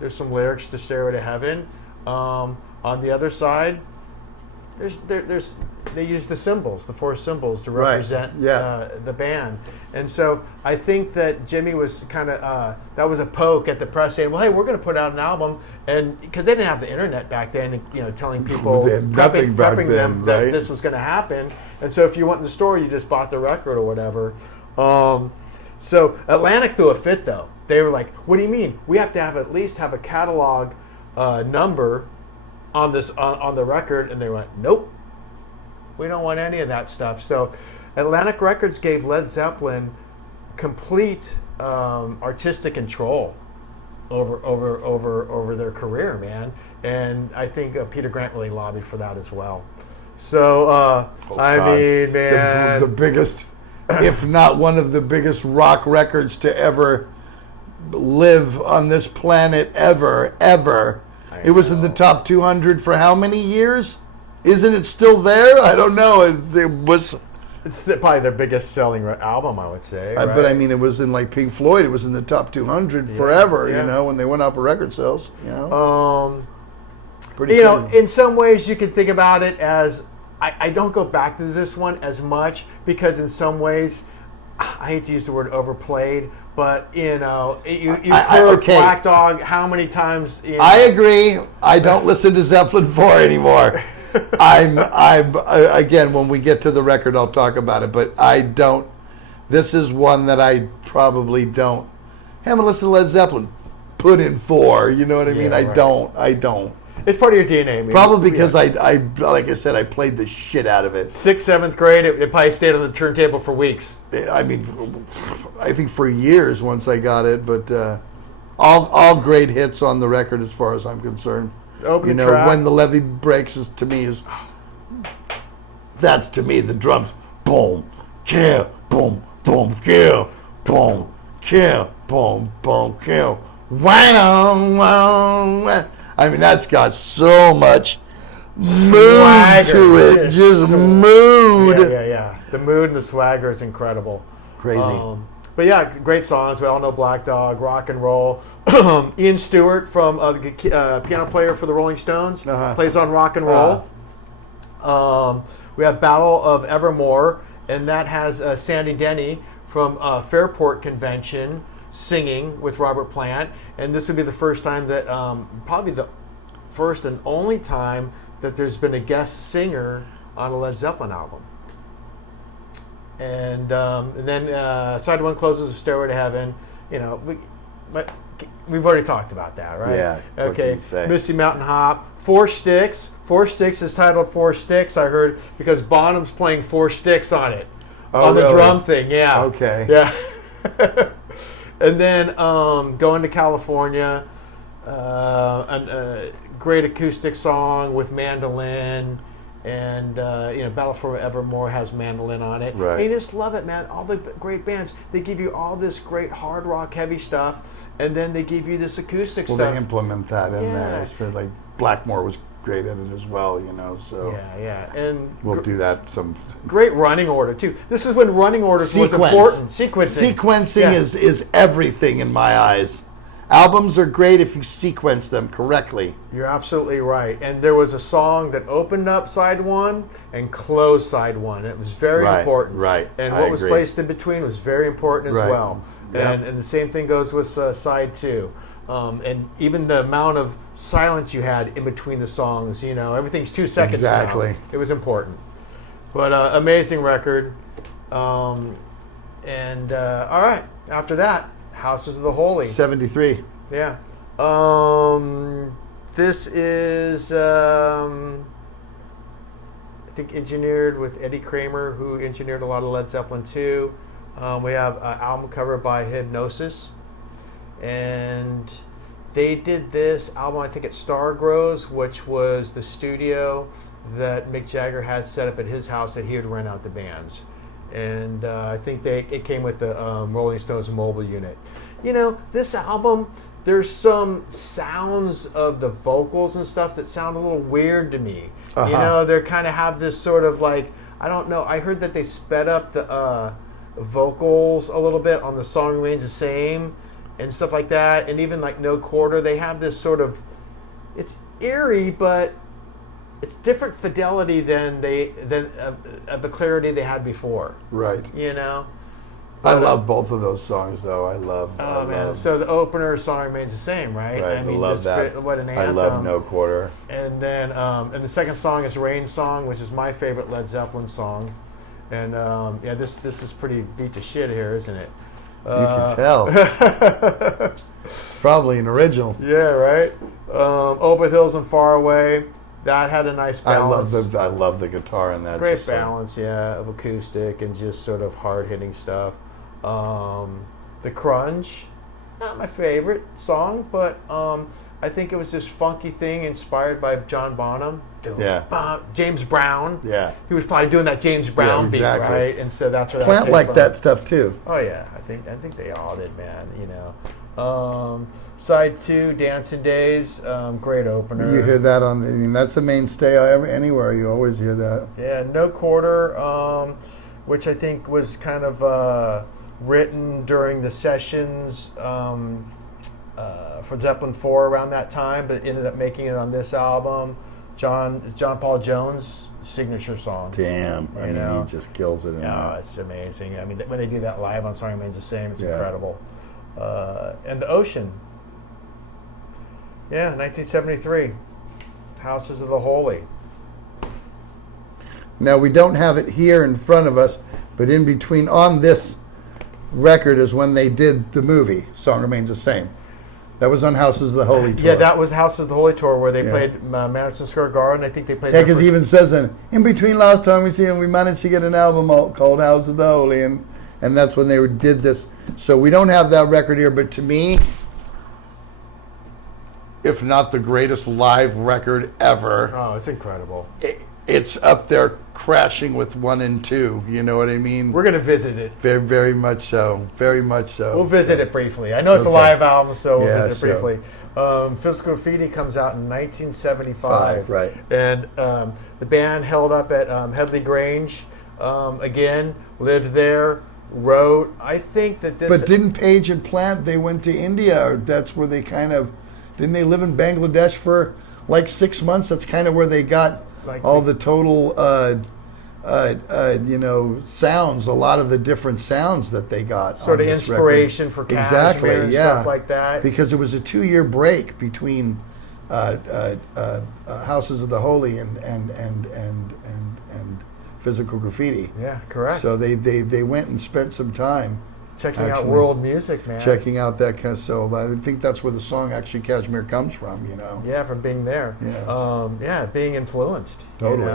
There's some lyrics to Stairway to Heaven. On the other side, they use the symbols, the 4 symbols, to represent the band. And so I think that Jimmy was kind of that was a poke at the press, saying, "Well, hey, we're going to put out an album," and because they didn't have the internet back then, telling people, prepping them that this was going to happen. And so if you went in the store, you just bought the record or whatever. So Atlantic threw a fit, though. They were like, "What do you mean? We have to at least have a catalog number on this on the record," and they went, "Nope, we don't want any of that stuff." So Atlantic Records gave Led Zeppelin complete artistic control over their career, man. And I think Peter Grant really lobbied for that as well. So, I God. mean, man. The biggest, if not one of the biggest rock records to ever live on this planet ever. It was in the top 200 for how many years? Isn't it still there? I don't know. It was... It's probably their biggest selling album, I would say. Right? But I mean, it was in like Pink Floyd. It was in the top 200 forever. You know, when they went out for record sales. You know, pretty. In some ways, you can think about it as I don't go back to this one as much because in some ways, I hate to use the word overplayed, but you've heard Black Dog how many times? I agree. I don't listen to Zeppelin 4 anymore. I'm again, when we get to the record, I'll talk about it, but I don't. This is one that I probably don't. Haven't listened to Led Zeppelin. Put in 4. You know what I mean? Right. I don't. It's part of your DNA. Maybe. Probably because I like I said, I played the shit out of it. 6th, 7th grade, it probably stayed on the turntable for weeks. I mean, I think for years once I got it, but all great hits on the record as far as I'm concerned. Opening track. When the levee breaks that's to me the drums. Boom, kill, boom, boom, kill, boom, kill, boom, boom, kill. Wow, wow, wow. I mean, that's got so much mood to it. Just mood. Yeah. The mood and the swagger is incredible. Crazy. But yeah, great songs. We all know Black Dog, rock and roll. Ian Stewart, from the piano player for the Rolling Stones, plays on rock and roll. We have Battle of Evermore, and that has Sandy Denny from Fairport Convention singing with Robert Plant. And this would be the first time that, probably the first and only time that there's been a guest singer on a Led Zeppelin album. And then side one closes with Stairway to Heaven. We've already talked about that, right? Yeah. Okay. Misty Mountain Hop. Four Sticks. Four Sticks is titled Four Sticks, I heard, because Bonham's playing Four Sticks on it. On the drum thing, yeah. Okay. Yeah. And then Going to California. A great acoustic song with mandolin. And Battle for Evermore has mandolin on it. Right. And you just love it, man. All the great bands, they give you all this great hard rock, heavy stuff, and then they give you this acoustic stuff. Well, they implement that in there. Like Blackmore was great at it as well, So yeah, and we'll do that some. Great running order too. This is when running orders was important. Sequencing is everything in my eyes. Albums are great if you sequence them correctly. You're absolutely right. And there was a song that opened up side one and closed side one. It was very important. Right. And what was placed in between was very important as well. Yep. And the same thing goes with side two. And even the amount of silence you had in between the songs, everything's 2 seconds exactly. now. It was important. But amazing record. All right, after that, Houses of the Holy. 73. Yeah. This is, I think, engineered with Eddie Kramer, who engineered a lot of Led Zeppelin too. We have an album cover by Hypnosis. And they did this album, I think, at Star Grows, which was the studio that Mick Jagger had set up at his house that he would rent out the bands. And I think it came with the Rolling Stones mobile unit. This album, there's some sounds of the vocals and stuff that sound a little weird to me. They kind of have this sort of like, I don't know, I heard that they sped up the vocals a little bit on The Song Remains the Same and stuff like that. And even like No Quarter, they have this sort of, it's eerie, but it's different fidelity than of the clarity they had before. Right. But, I love both of those songs, though. I love. So the opener Song Remains the Same, right? Right. I love that. What an anthem. I love No Quarter. And then, and the second song is Rain Song, which is my favorite Led Zeppelin song. And this is pretty beat to shit here, isn't it? You can tell. Probably an original. Yeah, right. Open Hills and Far Away. That had a nice balance. I love the guitar in that. Great balance, of acoustic and just sort of hard hitting stuff. The Crunch, not my favorite song, but I think it was this funky thing inspired by John Bonham. Yeah. James Brown. Yeah. He was probably doing that James Brown exactly. beat, right? And so that's where that Plant came like from. that stuff too. Oh yeah, I think they all did, man. Side 2, Dancing Days, great opener. You hear that on that's the mainstay anywhere. You always hear that. Yeah, No Quarter, which I think was kind of written during the sessions for Zeppelin 4 around that time, but ended up making it on this album. John Paul Jones' signature song. Damn. He just kills it. It's amazing. I mean, when they do that live on Song Remains the Same, it's incredible. And The Ocean. Yeah, 1973. Houses of the Holy. Now, we don't have it here in front of us, but in between on this record is when they did the movie, Song Remains the Same. That was on Houses of the Holy tour. Yeah, that was Houses of the Holy tour where they played Madison Square Garden. I think they played. Yeah, because he even says in between last time we see him, we managed to get an album out called Houses of the Holy, and that's when they did this. So we don't have that record here, but to me, if not the greatest live record ever. Oh, it's incredible. It's up there crashing with 1 and 2. You know what I mean? We're going to visit it. Very, very much so. Very much so. We'll visit it briefly. I know it's a live album, so we'll visit it briefly. Physical Graffiti comes out in 1975. Right. And the band held up at Headley Grange. Again, lived there, wrote. I think that this... But didn't Page and Plant, they went to India, or that's where they kind of... Didn't they live in Bangladesh for like 6 months? That's kind of where they got all the total, sounds, a lot of the different sounds that they got. Sort of inspiration for Kashmir and stuff like that. Because it was a 2-year break between Houses of the Holy and Physical Graffiti. Yeah, correct. So they went and spent some time checking out world music, man. Checking out that kind of, so I think that's where the song actually Kashmir comes from, Yeah, from being there. Yes. Being influenced. Totally.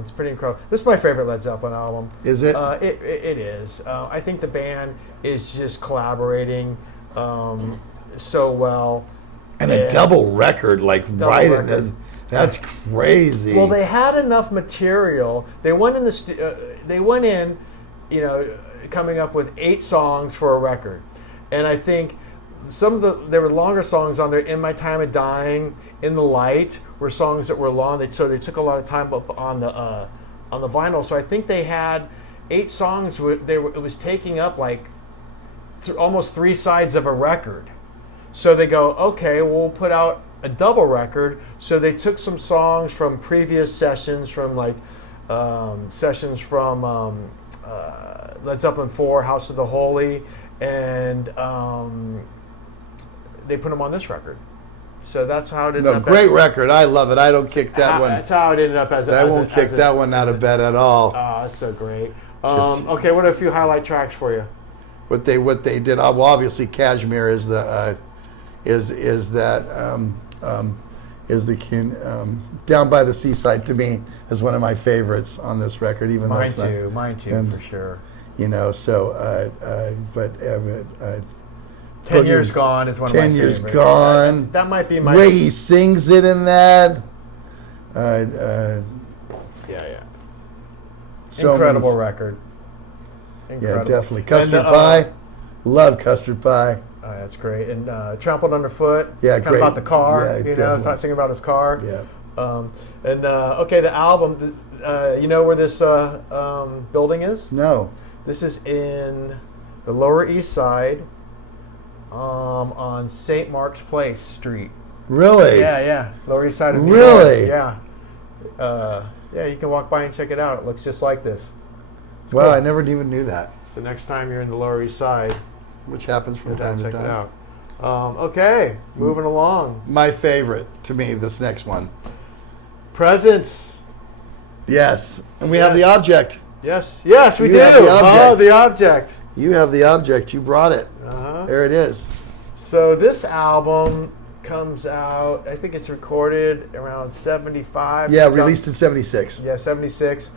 It's pretty incredible. This is my favorite Led Zeppelin album. Is it? It is. I think the band is just collaborating so well. And a double record, in this. That's crazy. Well, they had enough material. They went in coming up with 8 songs for a record. And I think there were longer songs on there. In My Time of Dying, In the Light were songs that were long. So they took a lot of time up on the vinyl. So I think they had 8 songs. It was taking up almost 3 sides of a record. So they go, okay, we'll put out a double record. So they took some songs from previous sessions, from Led Zeppelin 4, House of the Holy, and they put them on this record. So that's how it ended up. Great record. I love it. I don't kick that one. That's how it ended up as a... I won't kick that one out of bed at all. Oh, that's so great. Okay, what are a few highlight tracks for you? What they did, well, obviously Kashmir is the Down by the Seaside, to me, is one of my favorites on this record. Even mine too, for sure. But 10 Years Gone is one of my 10 Years favorite. Gone. That might be my... way he sings it in that. So incredible record. Incredible. Yeah, definitely. Custard Pie. Love Custard Pie. Oh, that's great. And Trampled Underfoot. Yeah, it's kind of about the car. Yeah, it's not singing about his car. Yeah. The album. You know where this building is? No. This is in the Lower East Side, on St. Mark's Place Street. Really? Yeah. Lower East Side of New York. Yeah. You can walk by and check it out. It looks just like this. Well, cool. I never even knew that. So next time you're in the Lower East Side, which happens from time to time, check it out. Okay, moving along. My favorite, to me, this next one. Presents. Yes, and we have the object. Yes, we do. The object. You have the object. You brought it. Uh-huh. There it is. So this album comes out, I think it's recorded around 75. Yeah, released in 76. Yeah, 76.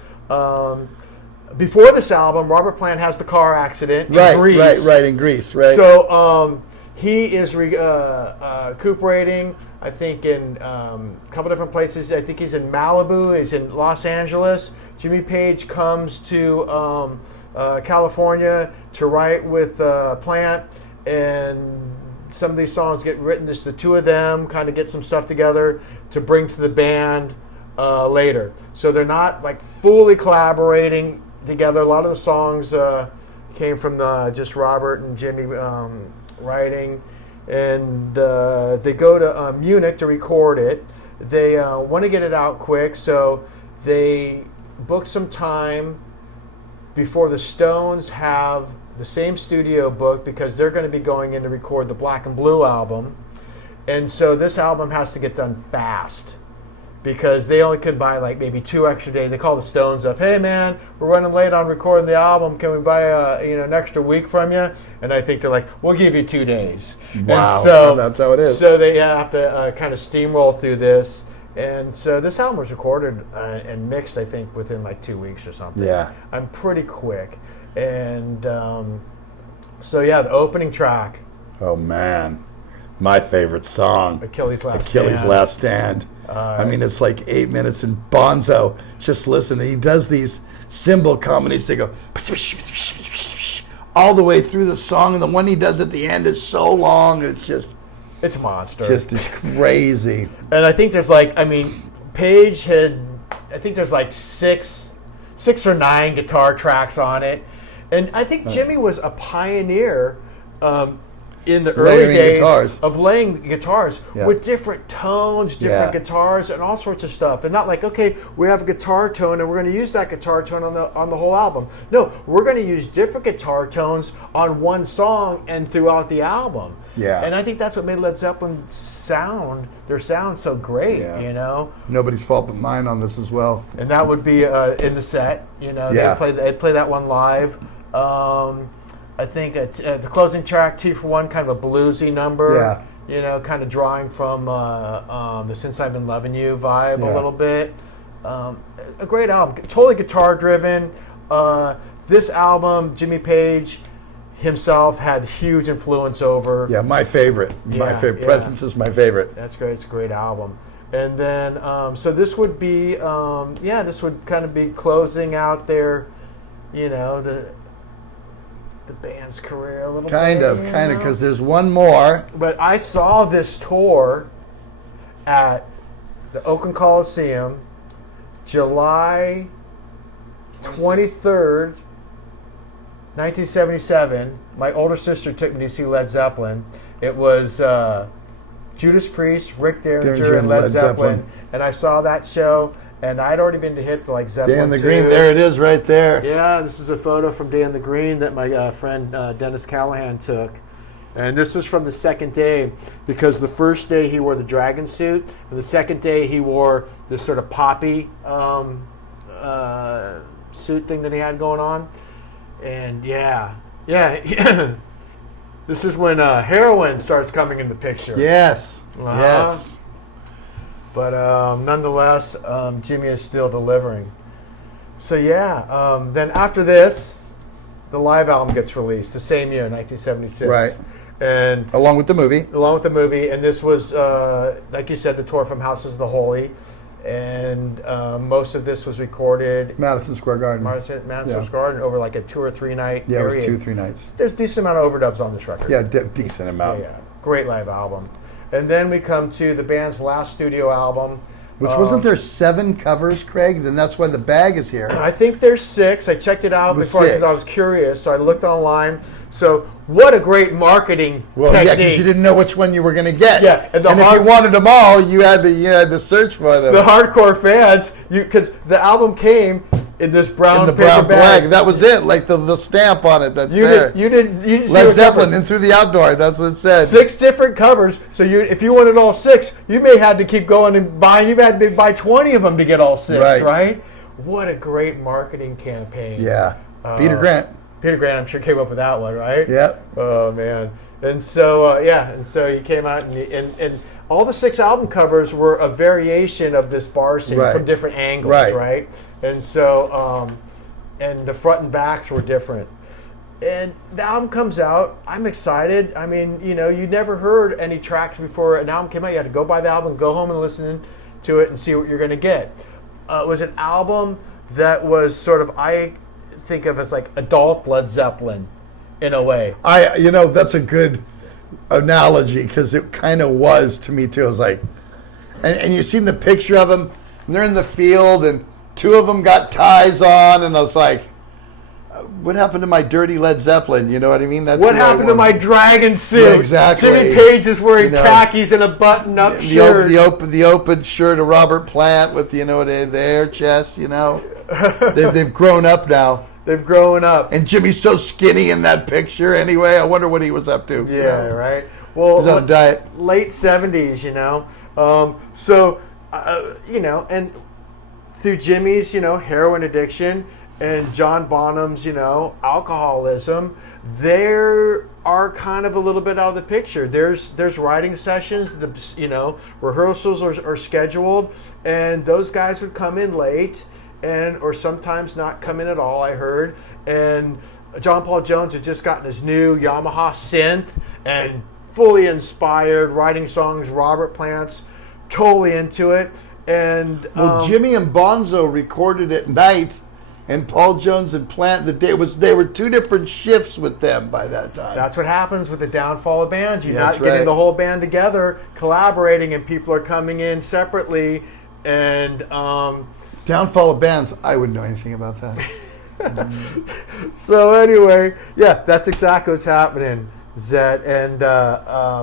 before this album, Robert Plant has the car accident in Greece. Right, in Greece, right. So he is recuperating, I think, in a couple different places. I think he's in Malibu, he's in Los Angeles. Jimmy Page comes to California to write with Plant, and some of these songs get written, just the two of them, kind of get some stuff together to bring to the band later. So they're not like fully collaborating together. A lot of the songs came from just Robert and Jimmy writing, and they go to Munich to record it. They want to get it out quick, so they book some time before the Stones have the same studio book, because they're going to be going in to record the Black and Blue album. And so this album has to get done fast, because they only could buy like maybe 2 extra days. They call the Stones up, hey man, we're running late on recording the album. Can we buy an extra week from you? And I think they're like, we'll give you 2 days. Wow, and so that's how it is. So they have to kind of steamroll through this. And so this album was recorded and mixed, I think, within like 2 weeks or something. Yeah. I'm pretty quick. And so yeah, the opening track. Oh man, my favorite song, Achilles' Last Stand. I mean, it's like 8 minutes in Bonzo. Just listen. He does these cymbal combinations. They go all the way through the song, and the one he does at the end is so long. It's a monster. It's crazy. And I think there's Page had, I think there's like six or 9 guitar tracks on it. And I think Jimmy was a pioneer in the early days of laying guitars with different tones, different guitars, and all sorts of stuff. And not like, okay, we have a guitar tone and we're going to use that guitar tone on the whole album. No, we're going to use different guitar tones on one song and throughout the album. Yeah. And I think that's what made Led Zeppelin their sound so great, Nobody's fault but mine on this as well. And that would be in the set, They'd play that one live. I think the closing track, T for One, kind of a bluesy number. Yeah. Kind of drawing from the Since I've Been Loving You vibe a little bit. A great album, totally guitar driven. This album, Jimmy Page himself had huge influence over. Yeah, my favorite. Presence is my favorite. That's great. It's a great album. And then, so this would be, this would kind of be closing out their, the band's career a little kind of, because there's one more. But I saw this tour at the Oakland Coliseum, July 23rd, 1977. My older sister took me to see Led Zeppelin. It was Judas Priest, Rick Derringer, and Led Zeppelin. And I saw that show. And I'd already been to hit like Zeppelin. Day in the Green, there it is right there. Yeah, this is a photo from Day in the Green that my friend Dennis Callahan took. And this is from the second day, because the first day he wore the dragon suit, and the second day he wore this sort of poppy suit thing that he had going on. And this is when heroin starts coming in the picture. Yes, yes. But nonetheless, Jimmy is still delivering. So then after this, the live album gets released the same year, 1976. Right. And along with the movie. And this was, like you said, the tour from Houses of the Holy. And most of this was recorded Madison Square Garden. Madison Square Garden over like a 2 or 3 night period. Yeah, it was 2 or 3 nights. There's a decent amount of overdubs on this record. Yeah, decent amount. Yeah. Great live album. And then we come to the band's last studio album. Which wasn't there 7 covers, Craig? Then that's why the bag is here. I think there's 6. I checked it out before because I was curious, so I looked online. So what a great marketing technique. Yeah, because you didn't know which one you were going to get. Yeah, and if you wanted them all, you had to search for them. The hardcore fans, because the album came in this brown paper brown bag. That was it, like the stamp on it. That's there. You didn't Led Zeppelin in Through the Outdoor. That's what it said. 6 different covers. So if you wanted all 6, you may have to keep going and buying. You had to buy 20 of them to get all 6. Right? What a great marketing campaign. Yeah. Peter Grant, I'm sure came up with that one, right? Yep. Oh man. And so he came out and all the 6 album covers were a variation of this bar scene from different angles, right? And so and the front and backs were different. And the album comes out. I'm excited. I mean, you never heard any tracks before an album came out. You had to go buy the album, go home and listen to it and see what you're going to get. It was an album that was sort of, I think of as like adult Led Zeppelin in a way. That's a good analogy because it kind of was to me too. I was like, and you've seen the picture of them, and they're in the field, and two of them got ties on, and I was like, what happened to my dirty Led Zeppelin? You know what I mean? That's what happened to my dragon suit? Yeah, exactly. Jimmy Page is wearing khakis and a button-up shirt. The open shirt of Robert Plant with the air chest. They've grown up now. They've grown up. And Jimmy's so skinny in that picture. Anyway, I wonder what he was up to. Yeah, right. Well, he's on a diet. Late 70s, and through Jimmy's, heroin addiction and John Bonham's, alcoholism, they are kind of a little bit out of the picture. There's writing sessions, rehearsals are scheduled, and those guys would come in late or sometimes not come in at all, I heard. And John Paul Jones had just gotten his new Yamaha synth and fully inspired, writing songs, Robert Plant's totally into it. And Jimmy and Bonzo recorded at night, and Paul Jones and Plant they were two different shifts with them by that time. That's what happens with the downfall of bands. You're not getting the whole band together, collaborating, and people are coming in separately. And downfall of bands, I wouldn't know anything about that. So anyway, yeah, that's exactly what's happening, Zet. And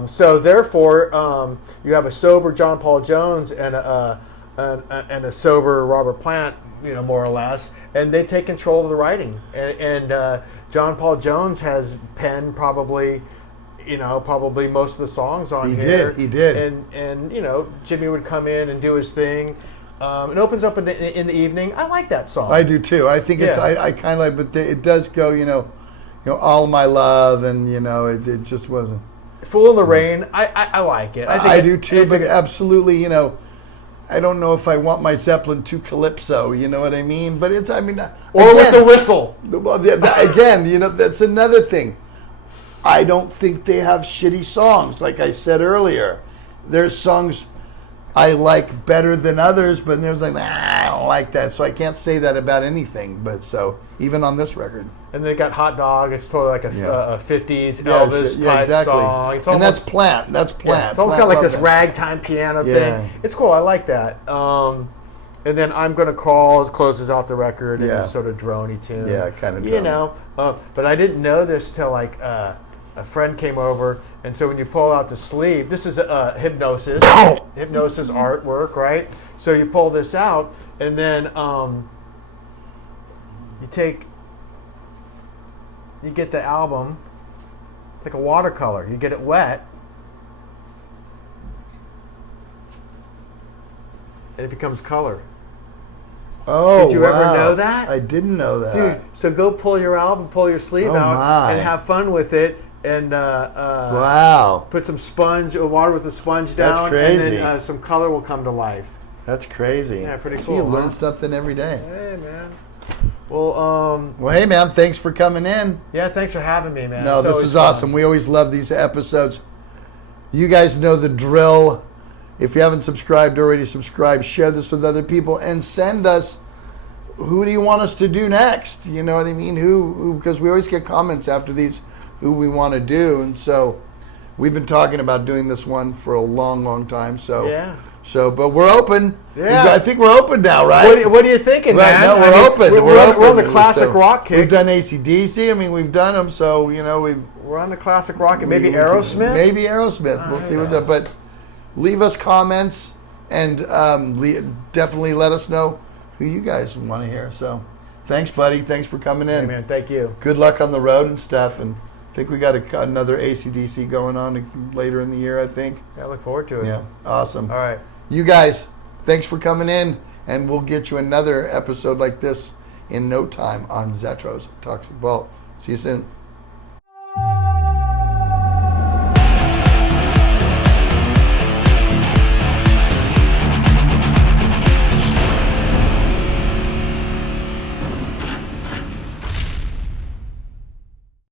so therefore, you have a sober John Paul Jones and a sober Robert Plant, more or less, and they take control of the writing. And John Paul Jones has penned probably most of the songs on here. He did. And Jimmy would come in and do his thing. It opens up in the evening. I like that song. I do too. I think it's I kind of like, but it does go, All My Love, and it just wasn't. Fool in the Rain. I like it. I do too. But absolutely, I don't know if I want my Zeppelin to calypso. You know what I mean? But it's, or again, with the whistle. Again, that's another thing. I don't think they have shitty songs. Like I said earlier, there's songs I like better than others, but there's like, I don't like that, so I can't say that about anything. But so even on this record, and they got Hot Dog. It's totally like a 50s Elvis type song. It's almost, and that's Plant. That's Plant. Yeah, it's almost got like this ragtime piano thing. It's cool. I like that. And then I'm Gonna Call closes out the record in a sort of droney tune. Yeah, kind of droney. But I didn't know this till like a friend came over, and so when you pull out the sleeve, this is hypnosis artwork, right? So you pull this out, and then you get the album. It's like a watercolor. You get it wet, and it becomes color. Oh, did you ever know that? I didn't know that. Dude, so go pull your album, pull your sleeve out, and have fun with it. And wow, put some water with a sponge down. That's crazy. And then some color will come to life. That's crazy. Yeah, pretty cool. See, you learn something every day. Hey, man. Well, hey, man, thanks for coming in. Yeah, thanks for having me, man. No, this is awesome. We always love these episodes. You guys know the drill. If you haven't subscribed already, subscribe. Share this with other people, and send us. Who do you want us to do next? You know what I mean? Who? Because we always get comments after these. Who we want to do, and so we've been talking about doing this one for a long, long time. So yeah. But we're open. Yeah, I think we're open now, right? What are you thinking, right, man? No, we're open. We're on the classic rock kick. We've done AC/DC. I mean, we've done them. So we're on the classic rock and maybe Aerosmith. Maybe Aerosmith. We'll see what's up. But leave us comments and definitely let us know who you guys want to hear. So thanks, buddy. Thanks for coming in. Hey, man. Thank you. Good luck on the road and stuff. And I think we got another AC/DC going on later in the year, I think. Yeah, I look forward to it. Yeah, awesome. All right. You guys, thanks for coming in, and we'll get you another episode like this in no time on Zetro's Toxic Vault. See you soon.